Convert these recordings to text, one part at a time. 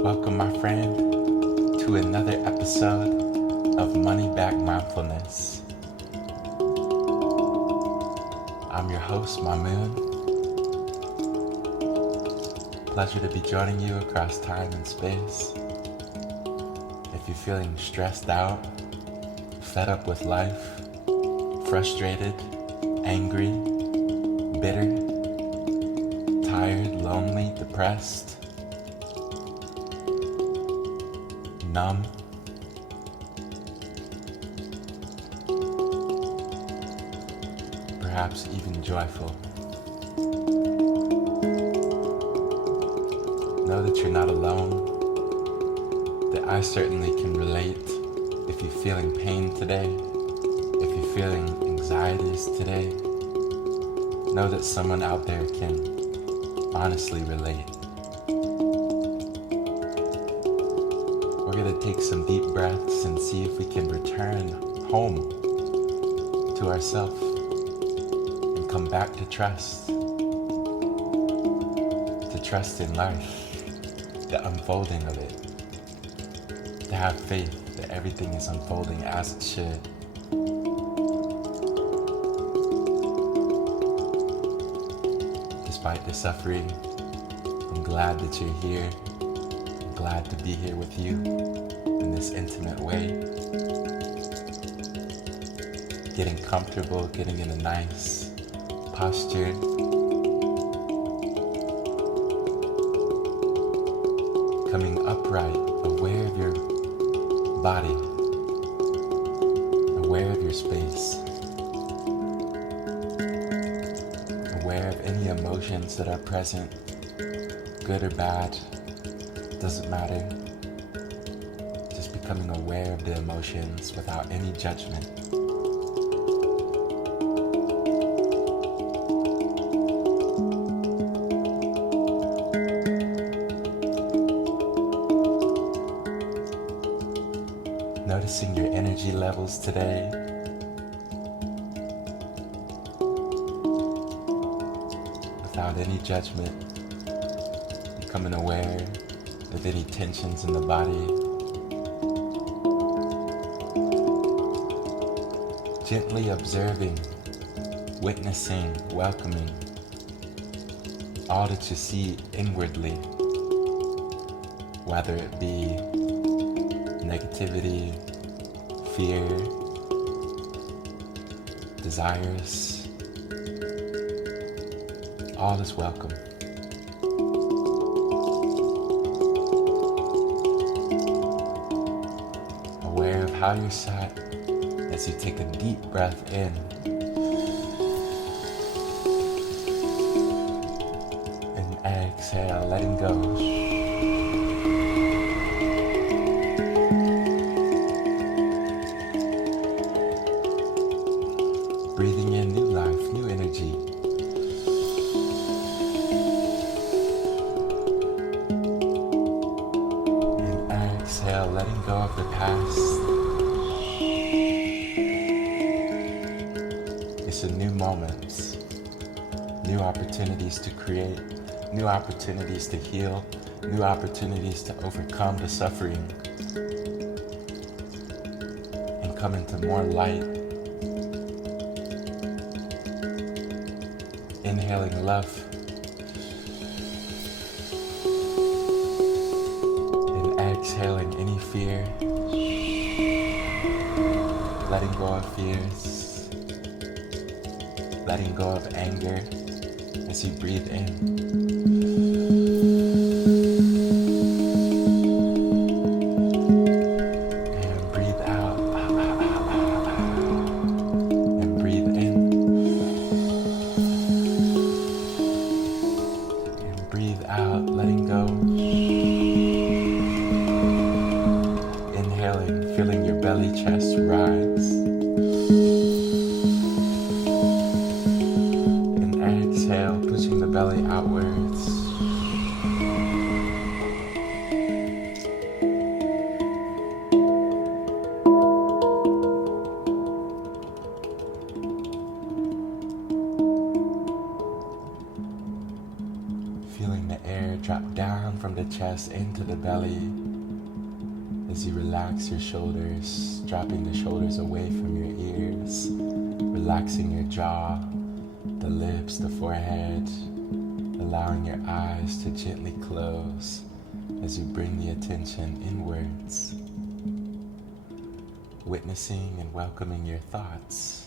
Welcome, my friend, to another episode of Money Back Mindfulness. I'm your host, Mamoon. Pleasure to be joining you across time and space. If you're feeling stressed out, fed up with life, frustrated, angry, bitter, tired, lonely, depressed, numb, perhaps even joyful, know that you're not alone, that I certainly can relate. If you're feeling pain today, if you're feeling anxieties today, know that someone out there can honestly relate. We're going to take some deep breaths and see if we can return home to ourselves and come back to trust in life, the unfolding of it, to have faith that everything is unfolding as it should. Despite the suffering, I'm glad that you're here. I'm glad to be here with you in this intimate way. Getting comfortable, getting in a nice posture. Coming upright, aware of your body, aware of your space, aware of any emotions that are present, good or bad, doesn't matter. Just becoming aware of the emotions without any judgment. Noticing your energy levels today. Without any judgment, becoming aware of any tensions in the body. Gently observing, witnessing, welcoming all that you see inwardly, whether it be negativity, fear, desires, all is welcome. Aware of how you're sat as you take a deep breath in and exhale, letting go. breathing in new life, new energy. And exhale, letting go of the past. It's a new moment, new opportunities to create, new opportunities to heal, new opportunities to overcome the suffering and come into more light. Inhaling love and exhaling any fear, letting go of fears, letting go of anger as you breathe in. Feeling your belly, chest rise. And exhale, pushing the belly outwards. Feeling the air drop down from the chest into the belly. As you relax your shoulders, dropping the shoulders away from your ears, relaxing your jaw, the lips, the forehead, allowing your eyes to gently close as you bring the attention inwards, witnessing and welcoming your thoughts,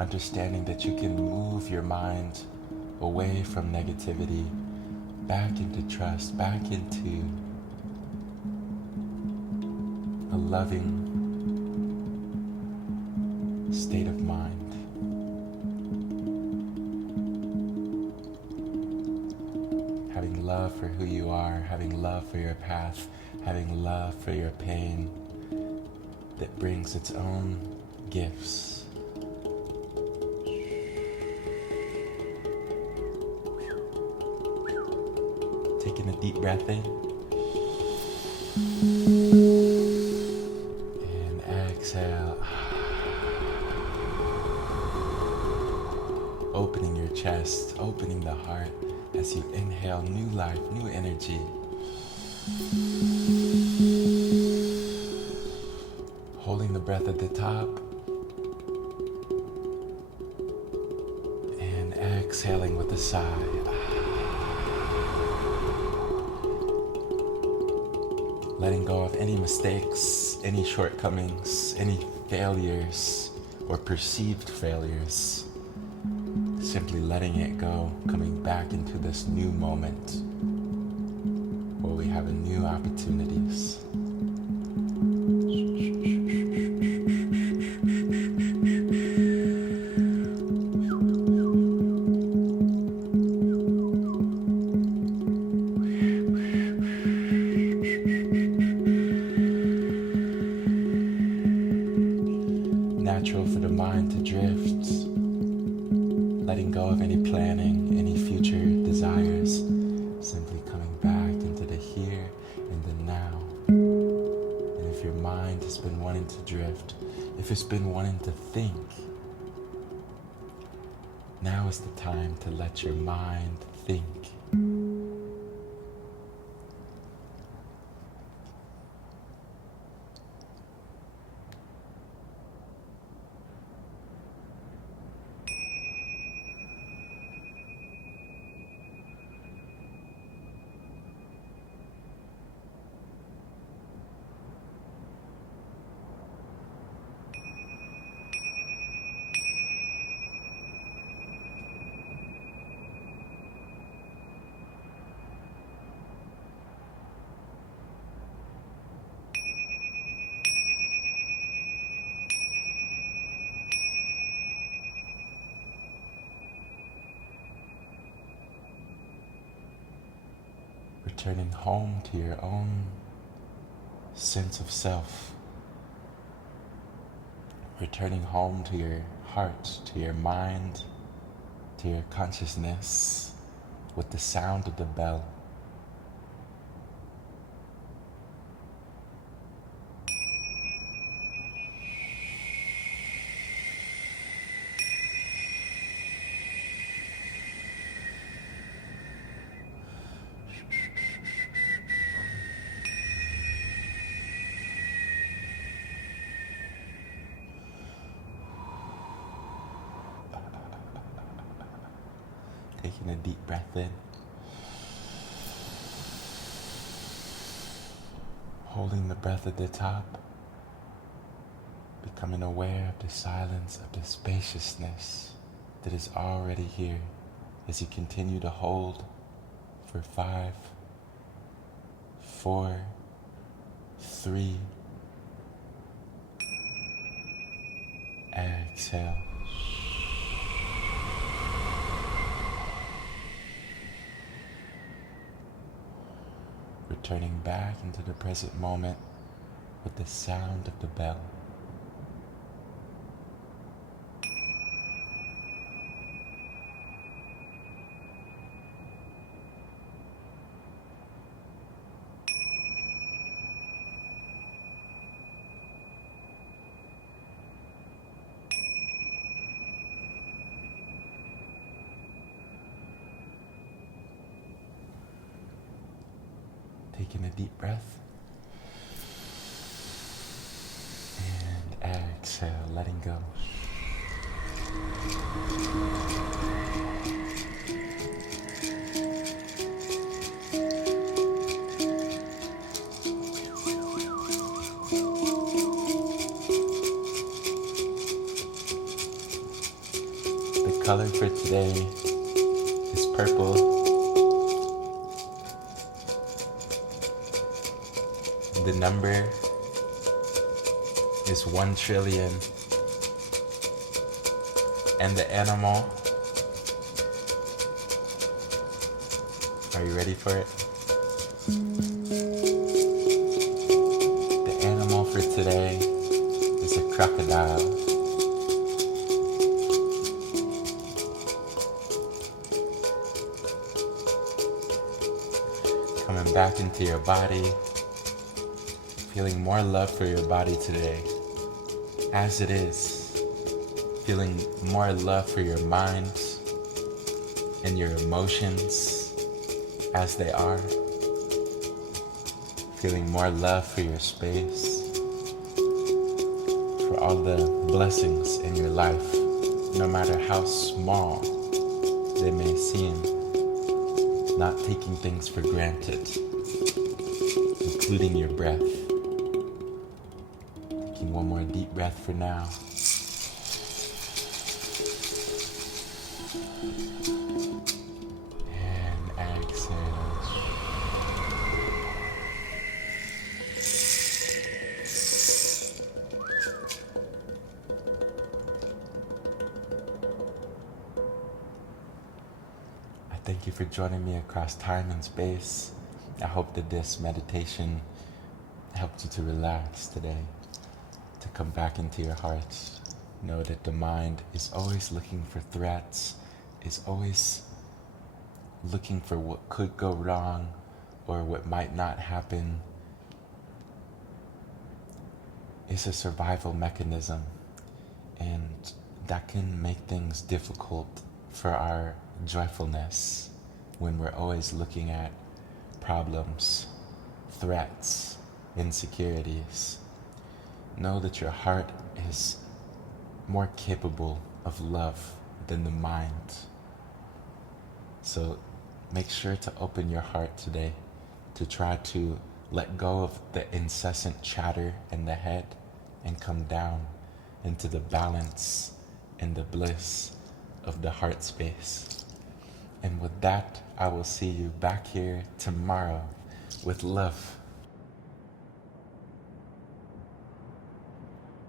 understanding that you can move your mind away from negativity, back into trust, back into a loving state of mind. Having love for who you are, having love for your path, having love for your pain that brings its own gifts. Taking a deep breath in. Exhale, opening your chest, opening the heart as you inhale new life, new energy. Holding the breath at the top and exhaling with a sigh. Letting go of any mistakes, any shortcomings, any failures or perceived failures. Simply letting it go, coming back into this new moment where we have a new opportunities. Natural for the mind to drift, letting go of any planning, any future desires, simply coming back into the here and the now. And if your mind has been wanting to drift, if it's been wanting to think, now is the time to let your mind think. Returning home to your own sense of self. returning home to your heart, to your mind, to your consciousness with the sound of the bell. Taking a deep breath in. Holding the breath at the top. Becoming aware of the silence, of the spaciousness that is already here as you continue to hold for 5, 4, 3, exhale. Returning back into the present moment with the sound of the bell. Taking a deep breath. And exhale, letting go. The color for today is purple. The number is 1 trillion. And the animal, are you ready for it? The animal for today is a crocodile. Coming back into your body. Feeling more love for your body today, as it is. Feeling more love for your mind and your emotions, as they are. Feeling more love for your space, for all the blessings in your life, no matter how small they may seem. Not taking things for granted, including your breath. Taking one more deep breath for now. And exhale. I thank you for joining me across time and space. I hope that this meditation helped you to relax today, to come back into your hearts. Know that the mind is always looking for threats, is always looking for what could go wrong or what might not happen. It's a survival mechanism, and that can make things difficult for our joyfulness when we're always looking at problems, threats, insecurities. Know that your heart is more capable of love than the mind. So make sure to open your heart today to try to let go of the incessant chatter in the head and come down into the balance and the bliss of the heart space. And with that, I will see you back here tomorrow with love.